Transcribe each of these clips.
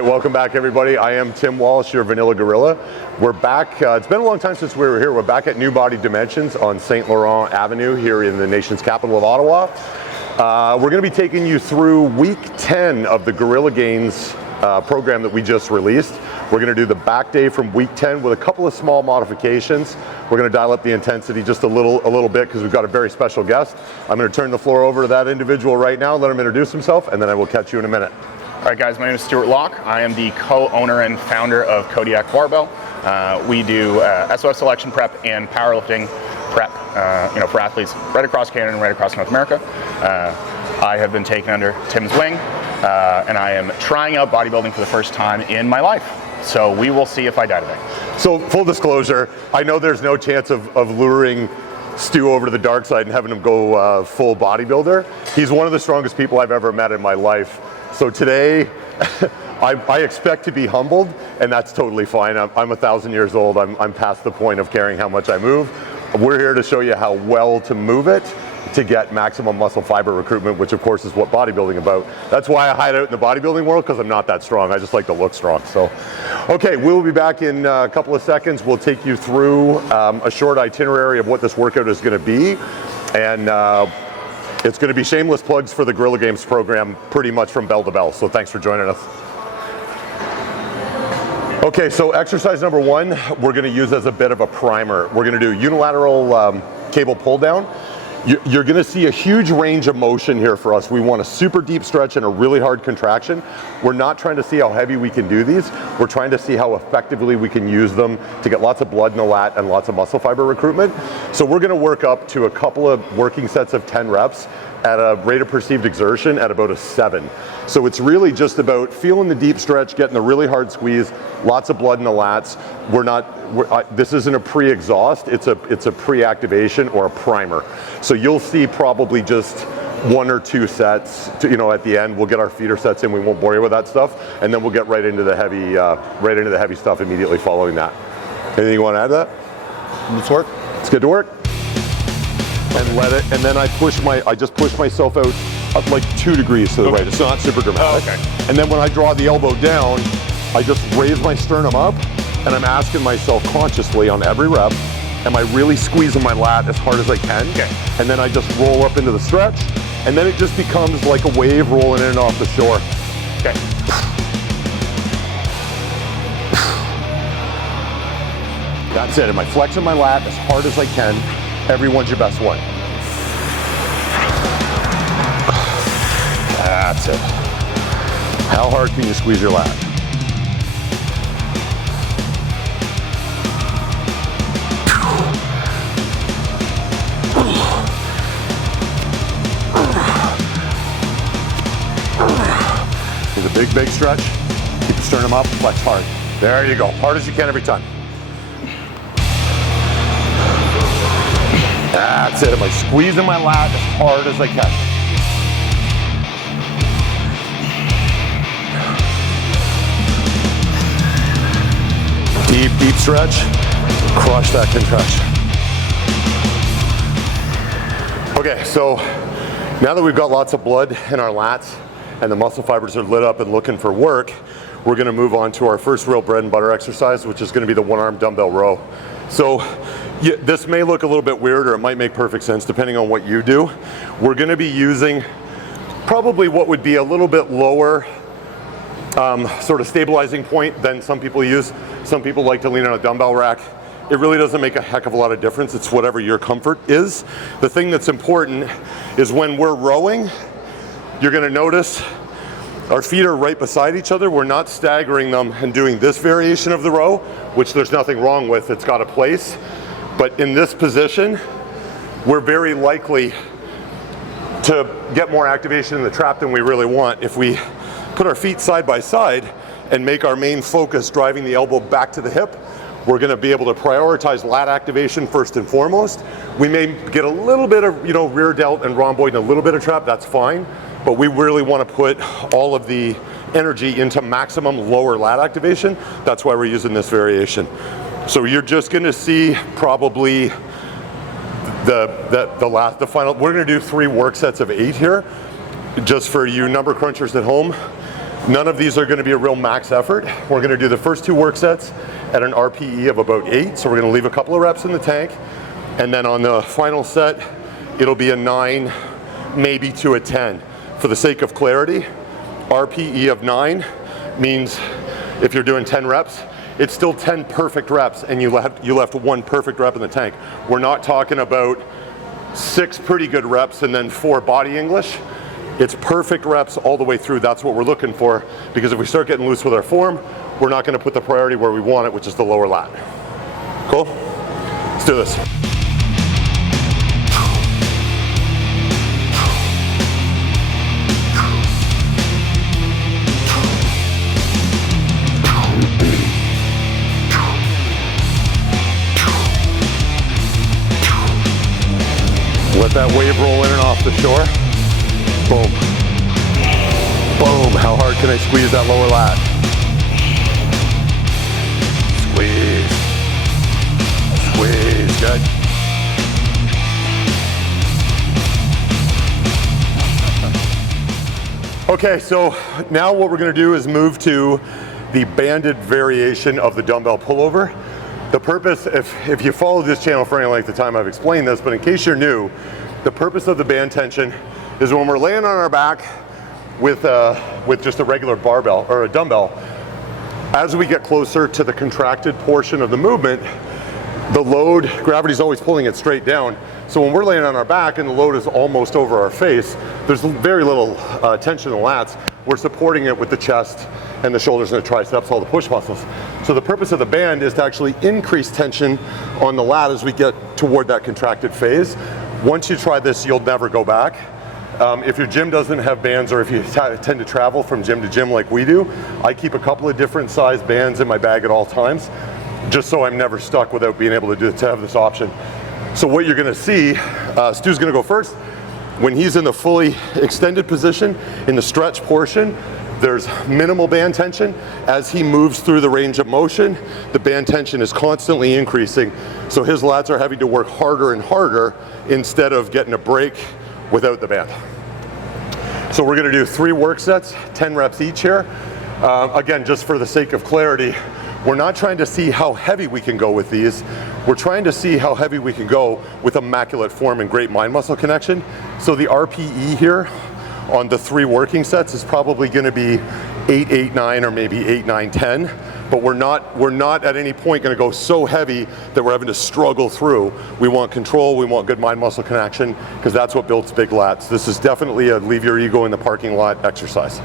right, welcome back everybody. I am Tim Walsh, your Vanilla Gorilla. We're back, it's been a long time since we were here. We're back at New Body Dimensions on St. Laurent Avenue here in the nation's capital of Ottawa. We're gonna be taking you through week 10 of the Gorilla Gainz program that we just released. We're gonna do the back day from week 10 with a couple of small modifications. We're gonna dial up the intensity just a little bit because we've got a very special guest. I'm gonna turn the floor over to that individual right now, let him introduce himself, and then I will catch you in a minute. All right, guys, my name is Stu Locke. I am the co-owner and founder of Kodiak Barbell. We do SOS selection prep and powerlifting prep, for athletes right across Canada and right across North America. I have been taken under Tim's wing, and I am trying out bodybuilding for the first time in my life. So we will see if I die today. So full disclosure, I know there's no chance of luring Stu over to the dark side and having him go full bodybuilder. He's one of the strongest people I've ever met in my life. So today, I expect to be humbled, and that's totally fine. I'm 1,000 years old. I'm past the point of caring how much I move. We're here to show you how well to move it to get maximum muscle fiber recruitment, which of course is what bodybuilding is about. That's why I hide out in the bodybuilding world, because I'm not that strong. I just like to look strong. So, okay, we'll be back in a couple of seconds. We'll take you through a short itinerary of what this workout is going to be, and it's going to be shameless plugs for the Gorilla Gainz program pretty much from bell to bell, so thanks for joining us. Okay, so exercise number 1, we're going to use as a bit of a primer. We're going to do unilateral cable pull down. You're going to see a huge range of motion here for us. We want a super deep stretch and a really hard contraction. We're not trying to see how heavy we can do these. We're trying to see how effectively we can use them to get lots of blood in the lat and lots of muscle fiber recruitment. So we're going to work up to a couple of working sets of 10 reps at a rate of perceived exertion at about a 7. So it's really just about feeling the deep stretch, getting the really hard squeeze, lots of blood in the lats. This isn't a pre-exhaust, it's a pre-activation or a primer. So you'll see probably just 1 or 2 sets, at the end. We'll get our feeder sets in, we won't bore you with that stuff, and then we'll get right into the heavy stuff immediately following that. Anything you want to add to that? Let's work. Let's get to work. And let it, and then I just push myself out up like 2 degrees to the right. It's not super dramatic. Oh, okay. And then when I draw the elbow down, I just raise my sternum up, and I'm asking myself consciously on every rep, am I really squeezing my lat as hard as I can? Okay. And then I just roll up into the stretch, and then it just becomes like a wave rolling in and off the shore. Okay. That's it. Am I flexing my lat as hard as I can? Everyone's your best one. That's it. How hard can you squeeze your lat? Here's a big stretch. Keep the sternum up, flex hard. There you go. Hard as you can every time. That's it. Am I squeezing my lat as hard as I can? Deep stretch. Crush that contraction. Okay, so now that we've got lots of blood in our lats and the muscle fibers are lit up and looking for work, we're going to move on to our first real bread and butter exercise, which is going to be the 1-arm dumbbell row. So this may look a little bit weird, or it might make perfect sense depending on what you do. We're going to be using probably what would be a little bit lower sort of stabilizing point than some people use. Some people like to lean on a dumbbell rack. It really doesn't make a heck of a lot of difference. It's whatever your comfort is. The thing that's important is when we're rowing, you're going to notice our feet are right beside each other. We're not staggering them and doing this variation of the row, which there's nothing wrong with. It's got a place. But in this position, we're very likely to get more activation in the trap than we really want. If we put our feet side by side and make our main focus driving the elbow back to the hip, we're going to be able to prioritize lat activation first and foremost. We may get a little bit of rear delt and rhomboid and a little bit of trap, that's fine. But we really want to put all of the energy into maximum lower lat activation. That's why we're using this variation. So you're just going to see probably the final. We're going to do 3 work sets of 8 here, just for you number crunchers at home. None of these are going to be a real max effort. We're going to do the first 2 work sets at an RPE of about 8. So we're going to leave a couple of reps in the tank. And then on the final set, it'll be a 9, maybe to a 10. For the sake of clarity, RPE of 9 means if you're doing 10 reps, it's still 10 perfect reps and you left 1 perfect rep in the tank. We're not talking about 6 pretty good reps and then 4 body English. It's perfect reps all the way through. That's what we're looking for, because if we start getting loose with our form, we're not going to put the priority where we want it, which is the lower lat. Cool? Let's do this. Let that wave roll in and off the shore. Boom. Boom. How hard can I squeeze that lower lat? Squeeze. Squeeze. Good. Okay, so now what we're going to do is move to the banded variation of the dumbbell pullover. The purpose, if you follow this channel for any length of time, I've explained this, but in case you're new, the purpose of the band tension is when we're laying on our back with just a regular barbell or a dumbbell, as we get closer to the contracted portion of the movement, the load, gravity's always pulling it straight down. So when we're laying on our back and the load is almost over our face, there's very little tension in the lats. We're supporting it with the chest and the shoulders and the triceps, all the push muscles. So the purpose of the band is to actually increase tension on the lat as we get toward that contracted phase. Once you try this, you'll never go back. If your gym doesn't have bands, or if you tend to travel from gym to gym like we do, I keep a couple of different size bands in my bag at all times, just so I'm never stuck without being able to have this option. So what you're gonna see, Stu's gonna go first. When he's in the fully extended position, in the stretch portion, there's minimal band tension. As he moves through the range of motion, the band tension is constantly increasing. So his lats are having to work harder and harder instead of getting a break without the band. So we're gonna do 3 work sets, 10 reps each here. Again, just for the sake of clarity, we're not trying to see how heavy we can go with these. We're trying to see how heavy we can go with immaculate form and great mind muscle connection. So the RPE here on the 3 working sets is probably gonna be 8, 8, 9, or maybe 8, 9, 10. But we're not at any point gonna go so heavy that we're having to struggle through. We want control, we want good mind muscle connection, because that's what builds big lats. This is definitely a leave your ego in the parking lot exercise.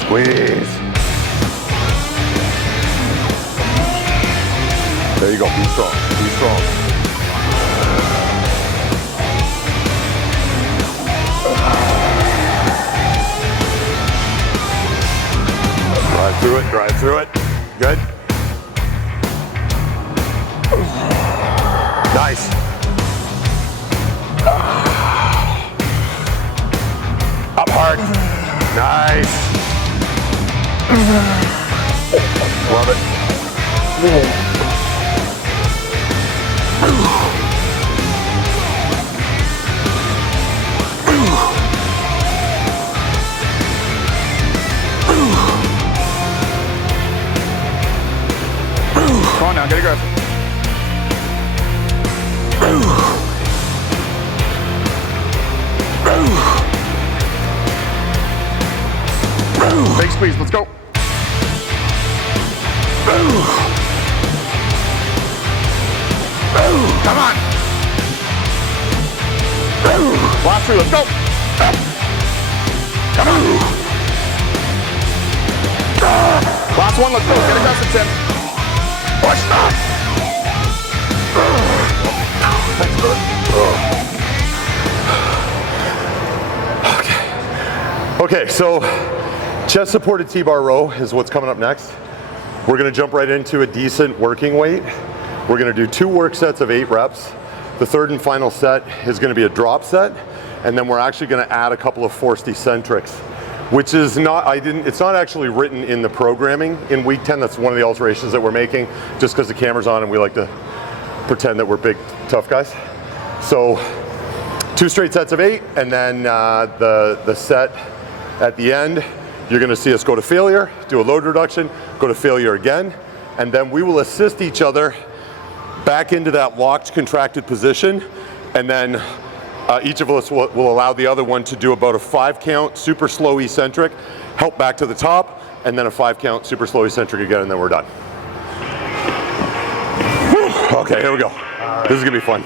Squeeze. There you go, be strong, be strong. Drive through it, good. Nice. Up hard, nice. Love it. Come on now, get aggressive. Big squeeze, let's go. Come on. Last 3, let's go. Come on. Last 1, let's go. Get aggressive, Tim. Push that. Okay, so chest supported T-bar row is what's coming up next. We're gonna jump right into a decent working weight. We're gonna do 2 work sets of 8 reps. The third and final set is gonna be a drop set, and then we're actually gonna add a couple of forced eccentrics, which is not, it's not actually written in the programming in week 10. That's one of the alterations that we're making, just because the camera's on and we like to pretend that we're big, tough guys. So 2 straight sets of 8, and then the set at the end, you're gonna see us go to failure, do a load reduction, go to failure again, and then we will assist each other back into that locked, contracted position, and then each of us will allow the other one to do about a 5 count, super slow eccentric, help back to the top, and then a 5 count, super slow eccentric again, and then we're done. Okay, here we go. This is gonna be fun.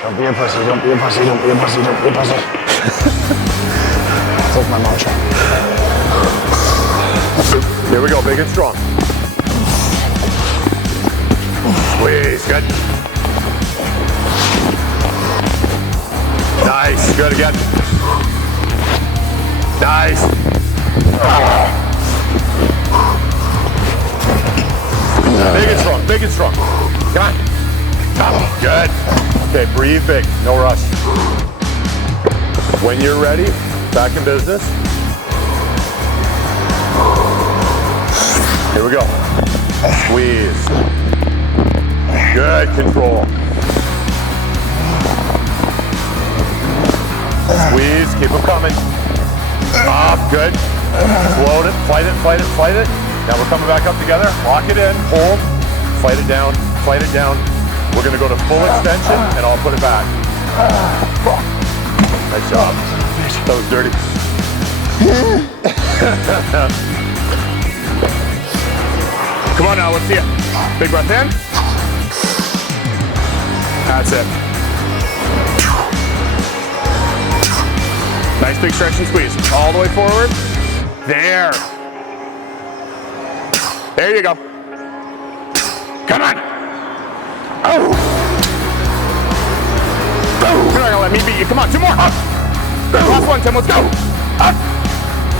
Don't be a pussy, don't be a pussy, don't be a pussy, don't be a pussy. That's like my mantra. Here we go, big and strong. Squeeze, good. Nice, good again. Nice. Big and strong, big and strong. Come on. Come, good. Okay, breathe big, no rush. When you're ready, back in business. Here we go. Squeeze. Good control. Squeeze, keep them coming. Up, good. Float it, fight it, fight it, fight it. Now we're coming back up together. Lock it in, hold, fight it down, fight it down. We're gonna go to full extension and I'll put it back. Nice job. That was dirty. Come on now, let's see it. Big breath in. That's it. Nice big stretch and squeeze. All the way forward. There. There you go. Come on. Oh. You're not gonna let me beat you. Come on, 2 more. Up. Last one, Tim, let's go. Up.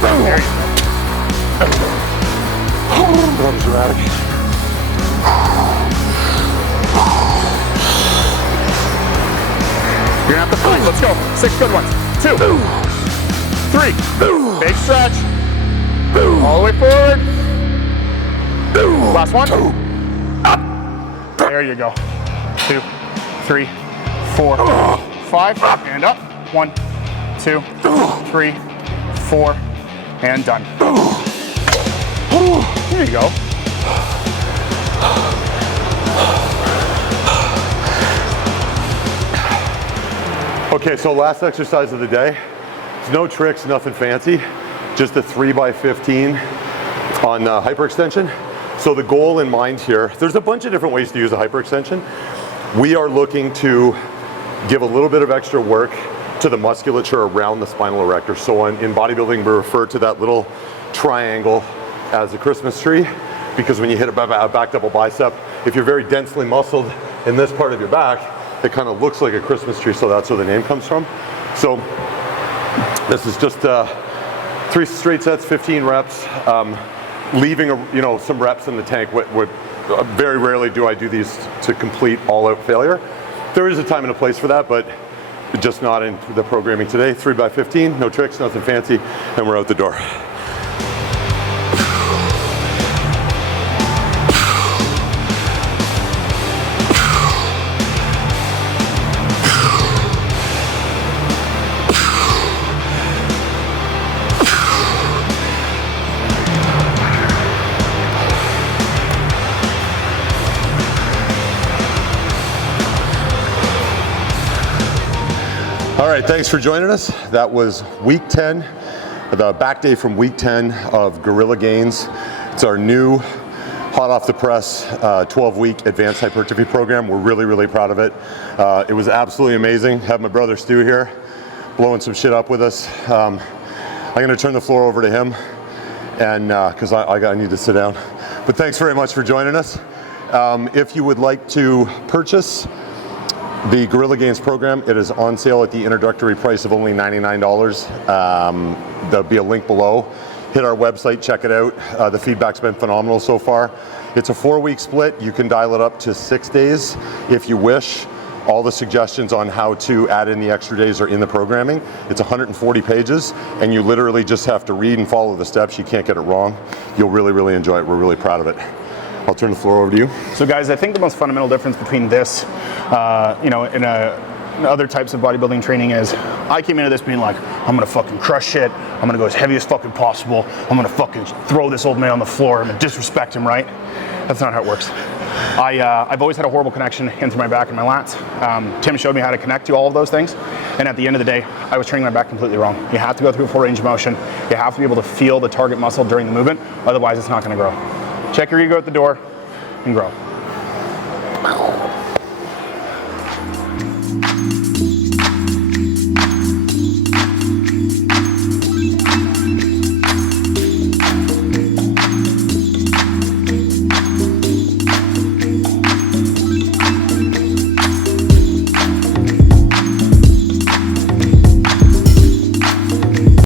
There you go. That was dramatic. You're gonna have to fight. Let's go. 6 good ones. 2, 3. Big stretch. All the way forward. Last one. Up. There you go. 2, 3, 4, 5. And up. 1, 2, 3, 4. And done. There you go. Okay, so last exercise of the day. It's no tricks, nothing fancy. Just a 3x15 on hyperextension. So the goal in mind here, there's a bunch of different ways to use a hyperextension. We are looking to give a little bit of extra work to the musculature around the spinal erector. So in bodybuilding, we refer to that little triangle as a Christmas tree, because when you hit a back double bicep, if you're very densely muscled in this part of your back, it kind of looks like a Christmas tree, so that's where the name comes from. So this is just 3 straight sets, 15 reps, leaving some reps in the tank. Very rarely do I do these to complete all-out failure. There is a time and a place for that, but just not in the programming today. 3x15, no tricks, nothing fancy, and we're out the door. All right, thanks for joining us. That was week 10, the back day from week 10 of Gorilla Gainz. It's our new hot off the press 12-week advanced hypertrophy program. We're really, really proud of it. It was absolutely amazing. Have my brother Stu here blowing some shit up with us. I'm gonna turn the floor over to him, and because I need to sit down. But thanks very much for joining us. If you would like to purchase the Gorilla Gainz program, it is on sale at the introductory price of only $99. There'll be a link below. Hit our website, check it out. The feedback's been phenomenal so far. It's a 4-week split. You can dial it up to 6 days if you wish. All the suggestions on how to add in the extra days are in the programming. It's 140 pages, and you literally just have to read and follow the steps. You can't get it wrong. You'll really, really enjoy it. We're really proud of it. I'll turn the floor over to you. So guys, I think the most fundamental difference between this, in a other types of bodybuilding training is I came into this being like, I'm gonna fucking crush shit, I'm gonna go as heavy as fucking possible, I'm gonna fucking throw this old man on the floor, I'm gonna disrespect him, right? That's not how it works. I've always had a horrible connection in through my back and my lats. Tim showed me how to connect to all of those things, and at the end of the day, I was training my back completely wrong. You have to go through a full range of motion. You have to be able to feel the target muscle during the movement, otherwise it's not gonna grow. Check your ego at the door and grow.